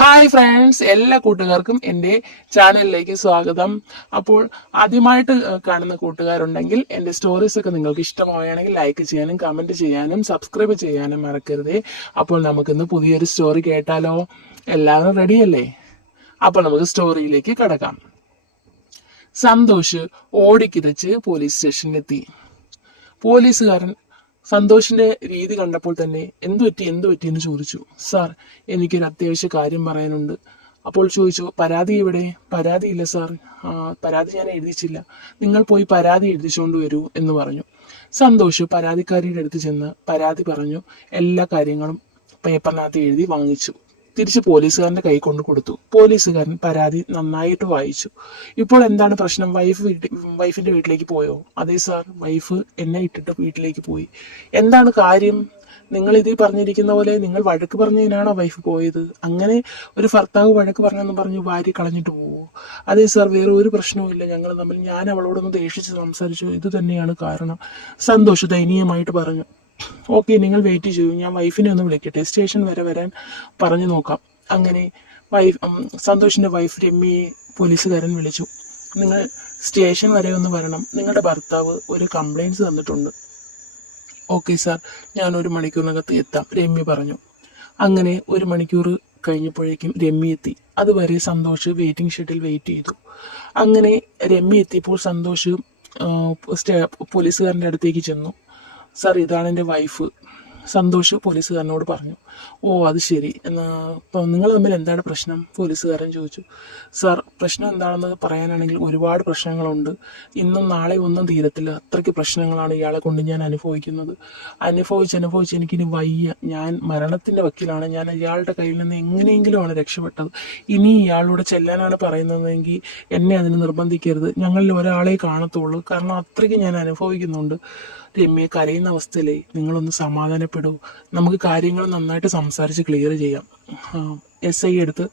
Hi friends, എല്ലാ കൂട്ടുകാർക്കും എൻ്റെ ചാനലിലേക്ക് സ്വാഗതം. അപ്പോൾ ആദ്യമായിട്ട് കാണുന്ന കൂട്ടുകാരുണ്ടെങ്കിൽ എൻ്റെ സ്റ്റോറീസ് ഒക്കെ നിങ്ങൾക്ക് ഇഷ്ടമാവുകയാണെങ്കിൽ ലൈക്ക് ചെയ്യാനും കമൻറ്റ് ചെയ്യാനും സബ്സ്ക്രൈബ് ചെയ്യാനും മറക്കരുതേ. അപ്പോൾ നമുക്കിന്ന് പുതിയൊരു സ്റ്റോറി കേട്ടാലോ? എല്ലാവരും റെഡിയല്ലേ? അപ്പോൾ നമുക്ക് സ്റ്റോറിയിലേക്ക് കടക്കാം. സന്തോഷ് ഓടിക്കിതച്ച് പോലീസ് സ്റ്റേഷനിലെത്തി. പോലീസുകാരൻ സന്തോഷിന്റെ രീതി കണ്ടപ്പോൾ തന്നെ എന്തു പറ്റി എന്ന് ചോദിച്ചു. സാർ, എനിക്കൊരു അത്യാവശ്യ കാര്യം പറയാനുണ്ട്. അപ്പോൾ ചോദിച്ചു, പരാതി എവിടെ? പരാതിയില്ല സാർ. പരാതി ഞാൻ എഴുതിച്ചില്ല. നിങ്ങൾ പോയി പരാതി എഴുതിച്ചുകൊണ്ട് വരൂ എന്ന് പറഞ്ഞു. സന്തോഷ് പരാതിക്കാരിയുടെ അടുത്ത് ചെന്ന് പരാതി പറഞ്ഞു. എല്ലാ കാര്യങ്ങളും പേപ്പറിനകത്ത് എഴുതി വാങ്ങിച്ചു. തിരിച്ച് പോലീസുകാരന്റെ കൈ കൊണ്ട് കൊടുത്തു. പോലീസുകാരൻ പരാതി നന്നായിട്ട് വായിച്ചു. ഇപ്പോൾ എന്താണ് പ്രശ്നം? വൈഫിന്റെ വീട്ടിലേക്ക് പോയോ? അതെ സാർ, വൈഫ് എന്നെ ഇട്ടിട്ട് വീട്ടിലേക്ക് പോയി. എന്താണ് കാര്യം? നിങ്ങൾ ഇതിൽ പറഞ്ഞിരിക്കുന്ന പോലെ നിങ്ങൾ വഴക്ക് പറഞ്ഞതിനാണോ വൈഫ് പോയത്? അങ്ങനെ ഒരു ഭർത്താവ് വഴക്ക് പറഞ്ഞെന്ന് പറഞ്ഞു ഭാര്യ കളഞ്ഞിട്ട് പോവോ? അതെ സാർ, വേറെ ഒരു പ്രശ്നവുമില്ല ഞങ്ങൾ തമ്മിൽ. ഞാൻ അവളോടൊന്ന് ദേഷിച്ച് സംസാരിച്ചു, ഇത് തന്നെയാണ് കാരണം. സന്തോഷ് ദയനീയമായിട്ട് പറഞ്ഞു. ഓക്കെ, നിങ്ങൾ വെയിറ്റ് ചെയ്യൂ, ഞാൻ വൈഫിനെ ഒന്ന് വിളിക്കട്ടെ, സ്റ്റേഷൻ വരെ വരാൻ പറഞ്ഞു നോക്കാം. അങ്ങനെ സന്തോഷിന്റെ വൈഫ് രമ്യയെ പോലീസുകാരൻ വിളിച്ചു. നിങ്ങൾ സ്റ്റേഷൻ വരെ ഒന്ന് വരണം, നിങ്ങളുടെ ഭർത്താവ് ഒരു കംപ്ലൈൻസ് തന്നിട്ടുണ്ട്. ഓക്കെ സാർ, ഞാൻ 1 മണിക്കൂറിനകത്ത് എത്താം, രമ്യ പറഞ്ഞു. അങ്ങനെ 1 മണിക്കൂർ കഴിഞ്ഞപ്പോഴേക്കും രമ്യ എത്തി. അതുവരെ സന്തോഷ് വെയിറ്റിംഗ് ഷെഡിൽ വെയിറ്റ് ചെയ്തു. അങ്ങനെ രമ്യ എത്തിയപ്പോൾ സന്തോഷ് പോലീസുകാരൻ്റെ അടുത്തേക്ക് ചെന്നു. സാർ, ഇതാണ് എൻ്റെ വൈഫ്. സന്തോഷ് പോലീസുകാരനോട് പറഞ്ഞു. ഓ, അത് ശരി. അപ്പോൾ നിങ്ങൾ തമ്മിൽ എന്താണ് പ്രശ്നം? പോലീസുകാരൻ ചോദിച്ചു. സാർ, പ്രശ്നം എന്താണെന്ന് പറയാനാണെങ്കിൽ ഒരുപാട് പ്രശ്നങ്ങളുണ്ട്. ഇന്നും നാളെ ഒന്നും തീരത്തില്ല, അത്രയ്ക്ക് പ്രശ്നങ്ങളാണ് ഇയാളെ കൊണ്ട് ഞാൻ അനുഭവിക്കുന്നത്. അനുഭവിച്ച് എനിക്കിനി വയ്യ. ഞാൻ മരണത്തിൻ്റെ വക്കിലാണ്. ഞാൻ ഇയാളുടെ കയ്യിൽ നിന്ന് എങ്ങനെയെങ്കിലുമാണ് രക്ഷപ്പെട്ടത്. ഇനി ഇയാളോട് ചെല്ലാനാണ് പറയുന്നതെങ്കിൽ എന്നെ അതിന് നിർബന്ധിക്കരുത്. ഞങ്ങളിൽ ഒരാളെ കാണത്തുള്ളൂ, കാരണം അത്രയ്ക്ക് ഞാൻ അനുഭവിക്കുന്നുണ്ട്. രമ്യ കരയുന്ന അവസ്ഥയിലേ, നിങ്ങളൊന്ന് സമാധാനപ്പെടൂ. നമുക്ക് കാര്യങ്ങൾ നന്നായിട്ട് സംസാരിച്ച് ക്ലിയർ ചെയ്യാം. SI എടുത്ത്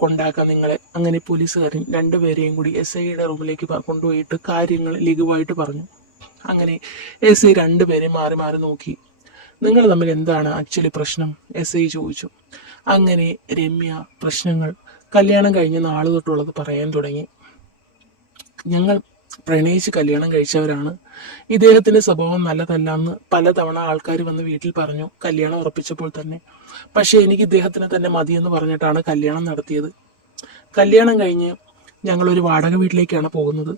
കൊണ്ടാക്കാം നിങ്ങളെ. അങ്ങനെ പോലീസുകാരൻ 2 പേരെയും കൂടി SIയുടെ റൂമിലേക്ക് കൊണ്ടുപോയിട്ട് കാര്യങ്ങൾ ലഘുവായിട്ട് പറഞ്ഞു. അങ്ങനെ SI 2 പേരെയും മാറി മാറി നോക്കി. നിങ്ങൾ തമ്മിൽ എന്താണ് ആക്ച്വലി പ്രശ്നം? SI ചോദിച്ചു. അങ്ങനെ രമ്യ പ്രശ്നങ്ങൾ കല്യാണം കഴിഞ്ഞ നാള് തൊട്ടുള്ളത് പറയാൻ തുടങ്ങി. ഞങ്ങൾ പ്രണയിച്ച് കല്യാണം കഴിച്ചവരാണ്. ഇദ്ദേഹത്തിന്റെ സ്വഭാവം നല്ലതല്ലെന്ന് പലതവണ ആൾക്കാർ വന്ന് വീട്ടിൽ പറഞ്ഞു കല്യാണം ഉറപ്പിച്ചപ്പോൾ തന്നെ. പക്ഷെ എനിക്ക് ഇദ്ദേഹത്തിന് തന്നെ മതിയെന്ന് പറഞ്ഞിട്ടാണ് കല്യാണം നടത്തിയത്. കല്യാണം കഴിഞ്ഞ് ഞങ്ങളൊരു വാടക വീട്ടിലേക്കാണ് പോകുന്നത്.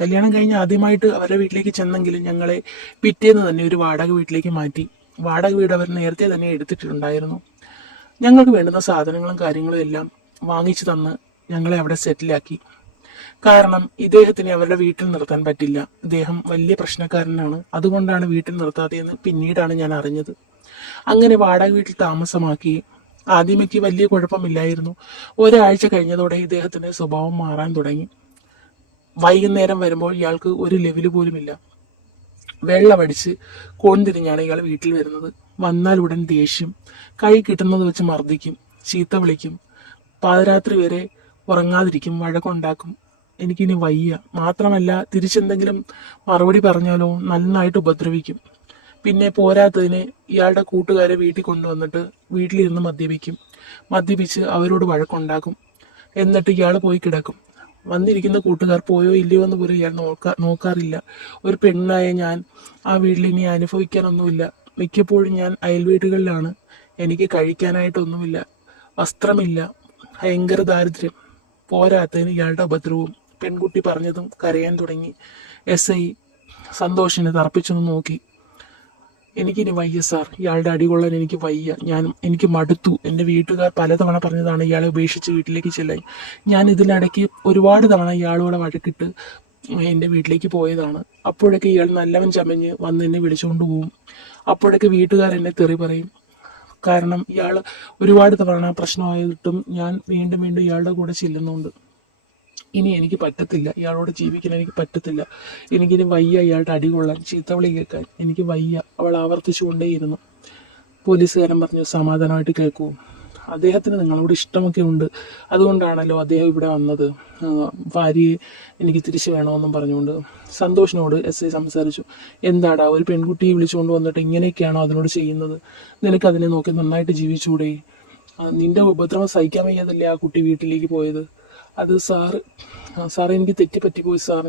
കല്യാണം കഴിഞ്ഞ് ആദ്യമായിട്ട് അവരുടെ വീട്ടിലേക്ക് ചെന്നെങ്കിലും ഞങ്ങളെ പിറ്റേന്ന് തന്നെ ഒരു വാടക വീട്ടിലേക്ക് മാറ്റി. വാടക വീട് അവർ നേരത്തെ തന്നെ എടുത്തിട്ടുണ്ടായിരുന്നു. ഞങ്ങൾക്ക് വേണ്ടുന്ന സാധനങ്ങളും കാര്യങ്ങളും എല്ലാം വാങ്ങിച്ചു തന്ന് ഞങ്ങളെ അവിടെ സെറ്റിലാക്കി. കാരണം ഇദ്ദേഹത്തിന് അവരുടെ വീട്ടിൽ നിർത്താൻ പറ്റില്ല. ഇദ്ദേഹം വലിയ പ്രശ്നക്കാരനാണ്. അതുകൊണ്ടാണ് വീട്ടിൽ നിർത്താതെയെന്ന് പിന്നീടാണ് ഞാൻ അറിഞ്ഞത്. അങ്ങനെ വാടക വീട്ടിൽ താമസമാക്കി. ആദ്യമൊക്കെ വലിയ കുഴപ്പമില്ലായിരുന്നു. ഒരാഴ്ച കഴിഞ്ഞതോടെ ഇദ്ദേഹത്തിന്റെ സ്വഭാവം മാറാൻ തുടങ്ങി. വൈകുന്നേരം വരുമ്പോൾ ഇയാൾക്ക് ഒരു ലെവല് പോലുമില്ല. വെള്ളമടിച്ച് കോൺതിരിഞ്ഞാണ് ഇയാൾ വീട്ടിൽ വരുന്നത്. വന്നാൽ ഉടൻ ദേഷ്യം, കൈ കിട്ടുന്നത് വെച്ച് മർദ്ദിക്കും, ചീത്ത വിളിക്കും, പാതിരാത്രി വരെ ഉറങ്ങാതിരിക്കും, വഴക്കുണ്ടാക്കും. എനിക്കിനി വയ്യ. മാത്രമല്ല, തിരിച്ചെന്തെങ്കിലും മറുപടി പറഞ്ഞാലോ നന്നായിട്ട് ഉപദ്രവിക്കും. പിന്നെ പോരാത്തതിന് ഇയാളുടെ കൂട്ടുകാരെ വീട്ടിൽ കൊണ്ടുവന്നിട്ട് വീട്ടിലിരുന്ന് മദ്യപിച്ച് അവരോട് വഴക്കുണ്ടാക്കും. എന്നിട്ട് ഇയാൾ പോയി കിടക്കും. വന്നിരിക്കുന്ന കൂട്ടുകാർ പോയോ ഇല്ലയോ എന്ന് പോലും ഇയാൾ നോക്കാറില്ല. ഒരു പെണ്ണായ ഞാൻ ആ വീട്ടിൽ ഇനി അനുഭവിക്കാനൊന്നുമില്ല. മിക്കപ്പോഴും ഞാൻ അയൽവീടുകളിലാണ്. എനിക്ക് കഴിക്കാനായിട്ടൊന്നുമില്ല, വസ്ത്രമില്ല, ഭയങ്കര ദാരിദ്ര്യം. പോരാത്തതിന് ഇയാളുടെ ഉപദ്രവവും. പെൺകുട്ടി പറഞ്ഞതും കരയാൻ തുടങ്ങി. SI സന്തോഷിനെ തറപ്പിച്ചൊന്ന് നോക്കി. എനിക്കിനി വയ്യ സാർ, ഇയാളുടെ അടികൊള്ളാൻ എനിക്ക് വയ്യ. എനിക്ക് മടുത്തു. എൻ്റെ വീട്ടുകാർ പലതവണ പറഞ്ഞതാണ് ഇയാളെ ഉപേക്ഷിച്ച് വീട്ടിലേക്ക് ചെല്ലാൻ. ഞാൻ ഇതിനിടയ്ക്ക് ഒരുപാട് തവണ ഇയാളോടെ വഴക്കിട്ട് എൻ്റെ വീട്ടിലേക്ക് പോയതാണ്. അപ്പോഴൊക്കെ ഇയാൾ നല്ലവൻ ചമഞ്ഞ് വന്ന് എന്നെ വിളിച്ചുകൊണ്ട് പോവും. അപ്പോഴൊക്കെ വീട്ടുകാരെന്നെ തെറി പറയും. കാരണം ഇയാൾ ഒരുപാട് തവണ പ്രശ്നമായിട്ടും ഞാൻ വീണ്ടും വീണ്ടും ഇയാളുടെ കൂടെ ചെല്ലുന്നുണ്ട്. ഇനി എനിക്ക് പറ്റത്തില്ല, ഇയാളോട് ജീവിക്കാൻ എനിക്ക് പറ്റത്തില്ല. എനിക്കിനി വയ്യ ഇയാളുടെ അടി കൊള്ളാൻ, ചീത്തവിളി കേൾക്കാൻ എനിക്ക് വയ്യ. അവൾ ആവർത്തിച്ചുകൊണ്ടേയിരുന്നു. പോലീസുകാരൻ പറഞ്ഞു, സമാധാനമായിട്ട് കേൾക്കൂ. അദ്ദേഹത്തിന് നിങ്ങളോട് ഇഷ്ടമൊക്കെ ഉണ്ട്. അതുകൊണ്ടാണല്ലോ അദ്ദേഹം ഇവിടെ വന്നത്. ഭാര്യയെ എനിക്ക് തിരിച്ചു വേണമെന്നും പറഞ്ഞുകൊണ്ട് സന്തോഷിനോട് SI സംസാരിച്ചു. എന്താടാ, ഒരു പെൺകുട്ടിയെ വിളിച്ചുകൊണ്ട് വന്നിട്ട് ഇങ്ങനെയൊക്കെയാണോ അതിനോട് ചെയ്യുന്നത്? നിനക്ക് അതിനെ നോക്കി നന്നായിട്ട് ജീവിച്ചുകൂടെ? നിന്റെ ഉപദ്രവം സഹിക്കാൻ വയ്യാതല്ലേ ആ കുട്ടി വീട്ടിലേക്ക് പോയത്. അത് സാർ എനിക്ക് തെറ്റിപ്പറ്റിപ്പോയി സാർ.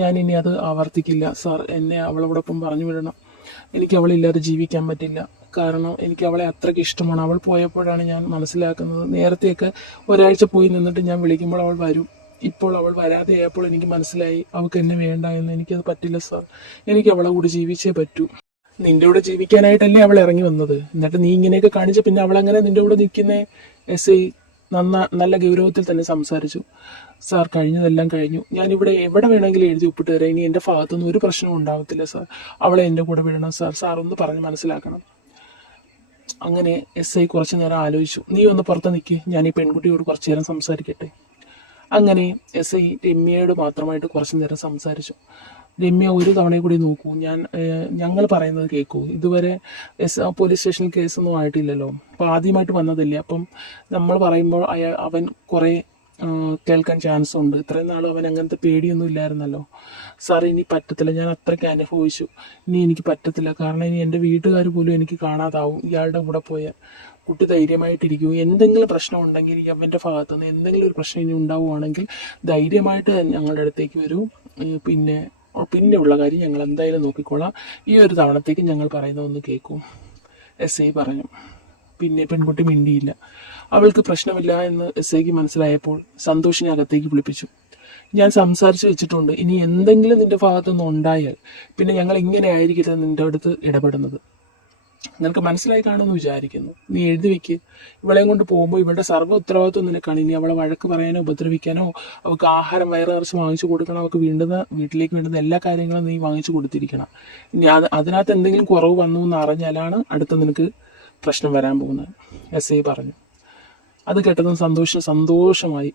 ഞാനിനി അത് ആവർത്തിക്കില്ല സാർ. എന്നെ അവളോടൊപ്പം പറഞ്ഞു വിടണം. എനിക്ക് അവളില്ലാതെ ജീവിക്കാൻ പറ്റില്ല. കാരണം എനിക്ക് അവളെ അത്രയ്ക്ക് ഇഷ്ടമാണ്. അവൾ പോയപ്പോഴാണ് ഞാൻ മനസ്സിലാക്കുന്നത്. നേരത്തെയൊക്കെ ഒരാഴ്ച പോയി നിന്നിട്ട് ഞാൻ വിളിക്കുമ്പോൾ അവൾ വരും. ഇപ്പോൾ അവൾ വരാതെ ആയപ്പോൾ എനിക്ക് മനസ്സിലായി അവൾക്ക് എന്നെ വേണ്ട എന്ന്. എനിക്കത് പറ്റില്ല സാർ. എനിക്ക് അവളെ കൂടി ജീവിച്ചേ പറ്റൂ. നിന്റെ കൂടെ ജീവിക്കാനായിട്ടല്ലേ അവൾ ഇറങ്ങി വന്നത്. എന്നിട്ട് നീ ഇങ്ങനെയൊക്കെ കാണിച്ച പിന്നെ അവൾ അങ്ങനെ നിന്റെ കൂടെ നിൽക്കുന്നേ. എസ് ഐ നല്ല ഗൗരവത്തിൽ തന്നെ സംസാരിച്ചു. സാർ, കഴിഞ്ഞതെല്ലാം കഴിഞ്ഞു. ഞാനിവിടെ എവിടെ വേണമെങ്കിലും എഴുതി ഒപ്പിട്ട് തരാം. ഇനി എൻ്റെ ഭാഗത്തുനിന്ന് ഒരു പ്രശ്നവും ഉണ്ടാവത്തില്ല സാർ. അവളെ എൻ്റെ കൂടെ വിടണം സാർ. സാർ ഒന്ന് പറഞ്ഞ് മനസ്സിലാക്കണം. അങ്ങനെ എസ് ഐ കുറച്ചു നേരം ആലോചിച്ചു. നീ ഒന്ന് പുറത്ത് നിൽക്ക്, ഞാൻ ഈ പെൺകുട്ടിയോട് കുറച്ചു നേരം സംസാരിക്കട്ടെ. അങ്ങനെ എസ് ഐ രമ്യയോട് മാത്രമായിട്ട് കുറച്ചു നേരം സംസാരിച്ചു. രമ്യ, ഒരു തവണ കൂടി നോക്കൂ, ഞങ്ങൾ പറയുന്നത് കേൾക്കൂ. ഇതുവരെ പോലീസ് സ്റ്റേഷനിൽ കേസൊന്നും ആയിട്ടില്ലല്ലോ. അപ്പോൾ ആദ്യമായിട്ട് വന്നതല്ലേ. അപ്പം നമ്മൾ പറയുമ്പോൾ അവൻ കുറേ കേൾക്കാൻ ചാൻസ് ഉണ്ട്. ഇത്രയും നാളും അവൻ അങ്ങനത്തെ പേടിയൊന്നും ഇല്ലായിരുന്നല്ലോ. സാർ, ഇനി പറ്റത്തില്ല. ഞാൻ അത്രയ്ക്ക് അനുഭവിച്ചു. ഇനി എനിക്ക് പറ്റത്തില്ല. കാരണം ഇനി എൻ്റെ വീട്ടുകാർ പോലും എനിക്ക് കാണാതാവും ഇയാളുടെ കൂടെ പോയാൽ. കുട്ടി ധൈര്യമായിട്ടിരിക്കൂ. എന്തെങ്കിലും പ്രശ്നം ഉണ്ടെങ്കിൽ അവൻ്റെ ഭാഗത്തുനിന്ന് എന്തെങ്കിലും ഒരു പ്രശ്നം ഇനി ഉണ്ടാവുകയാണെങ്കിൽ ധൈര്യമായിട്ട് ഞങ്ങളുടെ അടുത്തേക്ക് വരൂ. പിന്നെ ഉള്ള കാര്യം ഞങ്ങൾ എന്തായാലും നോക്കിക്കോളാം. ഈ ഒരു തവണത്തേക്ക് ഞങ്ങൾ പറയുന്ന ഒന്ന് കേൾക്കും, എസ് ഐ പറഞ്ഞു. പിന്നെ പെൺകുട്ടി മിണ്ടിയില്ല. അവൾക്ക് പ്രശ്നമില്ല എന്ന് എസ് ഐക്ക് മനസ്സിലായപ്പോൾ സന്തോഷിനെ അകത്തേക്ക് വിളിപ്പിച്ചു. ഞാൻ സംസാരിച്ച് വെച്ചിട്ടുണ്ട്. ഇനി എന്തെങ്കിലും നിന്റെ ഭാഗത്തുനിന്ന് ഉണ്ടായാൽ പിന്നെ ഞങ്ങൾ ഇങ്ങനെ ആയിരിക്കരുത് നിന്റെ അടുത്ത് ഇടപെടുന്നത്. നിനക്ക് മനസ്സിലായി കാണുമെന്ന് വിചാരിക്കുന്നു. നീ എഴുതി വെക്ക്. ഇവളെയും കൊണ്ട് പോകുമ്പോൾ ഇവളുടെ സർവ്വ ഉത്തരവാദിത്വം നിനക്കാണ്. ഇനി അവളെ വഴക്ക് പറയാനോ ഉപദ്രവിക്കാനോ, അവൾക്ക് ആഹാരം വയറിറച്ച് വാങ്ങിച്ചു കൊടുക്കണം, അവൾക്ക് വീട്ടിലേക്ക് വേണ്ടുന്ന എല്ലാ കാര്യങ്ങളും നീ വാങ്ങിച്ചു കൊടുത്തിരിക്കണം. ഇനി അതിനകത്ത് എന്തെങ്കിലും കുറവ് വന്നു എന്ന് അറിഞ്ഞാലാണ് അടുത്ത നിനക്ക് പ്രശ്നം വരാൻ പോകുന്നത്, എസ് ഐ പറഞ്ഞു. അത് കേട്ടതും സന്തോഷമായി.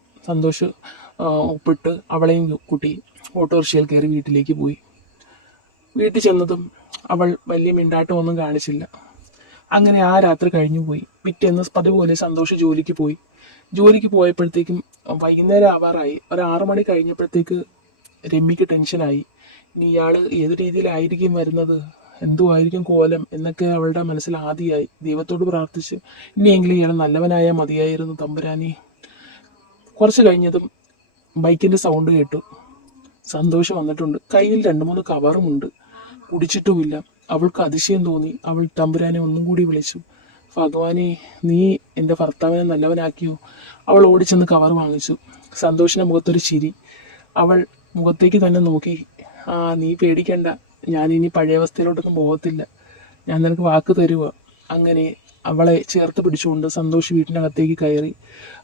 ഒപ്പിട്ട് അവളെയും കൂട്ടി ഓട്ടോറിക്ഷയിൽ കയറി വീട്ടിലേക്ക് പോയി. വീട്ടിൽ ചെന്നതും അവൾ വലിയ മിണ്ടാട്ടമൊന്നും കാണിച്ചില്ല. അങ്ങനെ ആ രാത്രി കഴിഞ്ഞു പോയി. പിറ്റേന്ന് പതിപോലെ സന്തോഷ് ജോലിക്ക് പോയപ്പോഴത്തേക്കും വൈകുന്നേരം ആവാറായി. ഒരു 6 മണി കഴിഞ്ഞപ്പോഴത്തേക്ക് രമ്യക്ക് ടെൻഷനായി. ഇനി ഇയാൾ ഏത് രീതിയിലായിരിക്കും വരുന്നത്, എന്തുമായിരിക്കും കോലം എന്നൊക്കെ അവളുടെ മനസ്സിൽ ആദ്യമായി. ദൈവത്തോട് പ്രാർത്ഥിച്ച് ഇനിയെങ്കിലും ഇയാൾ നല്ലവനായാൽ മതിയായിരുന്നു തമ്പുരാനെ. കുറച്ച് കഴിഞ്ഞതും ബൈക്കിന്റെ സൗണ്ട് കേട്ടു. സന്തോഷം വന്നിട്ടുണ്ട്. കയ്യിൽ 2-3 കവറുമുണ്ട്. കുടിച്ചിട്ടുമില്ല. അവൾക്ക് അതിശയം തോന്നി. അവൾ തമ്പുരാനെ ഒന്നും കൂടി വിളിച്ചു. ഭഗവാനെ, നീ എൻ്റെ ഭർത്താവിനെ നല്ലവനാക്കിയോ. അവൾ ഓടിച്ചെന്ന് കവർ വാങ്ങിച്ചു. സന്തോഷിന്റെ മുഖത്തൊരു ചിരി. അവൾ മുഖത്തേക്ക് തന്നെ നോക്കി. നീ പേടിക്കണ്ട, ഞാനിനി പഴയ അവസ്ഥയിലോട്ടൊന്നും പോകത്തില്ല. ഞാൻ നിനക്ക് വാക്ക് തരുക. അങ്ങനെ അവളെ ചേർത്ത് പിടിച്ചുകൊണ്ട് സന്തോഷ് വീട്ടിനകത്തേക്ക് കയറി.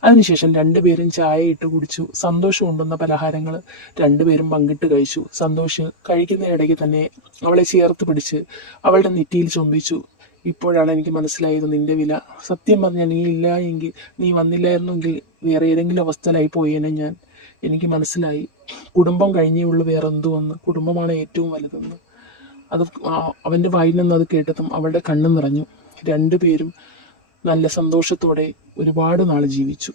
അതിനുശേഷം 2 പേരും ചായ ഇട്ട് കുടിച്ചു. സന്തോഷ് കൊണ്ടുവന്ന പലഹാരങ്ങൾ 2 പേരും പങ്കിട്ട് കഴിച്ചു. സന്തോഷ് കഴിക്കുന്ന ഇടയ്ക്ക് തന്നെ അവളെ ചേർത്ത് പിടിച്ച് അവളുടെ നെറ്റിയിൽ ചുംബിച്ചു. ഇപ്പോഴാണ് എനിക്ക് മനസ്സിലായത് നിന്റെ വില. സത്യം പറഞ്ഞാൽ നീ വന്നില്ലായിരുന്നെങ്കിൽ വേറെ ഏതെങ്കിലും അവസ്ഥയിലായി പോയേനെ ഞാൻ. എനിക്ക് മനസ്സിലായി കുടുംബം കഴിഞ്ഞേ ഉള്ളൂ വേറെ എന്തുവന്ന്. കുടുംബമാണ് ഏറ്റവും വലുതെന്ന്. അത് അവൻ്റെ വായിൽ നിന്ന് അത് കേട്ടതും അവളുടെ കണ്ണ് നിറഞ്ഞു. 2 പേരും നല്ല സന്തോഷത്തോടെ ഒരുപാട് നാൾ ജീവിച്ചു.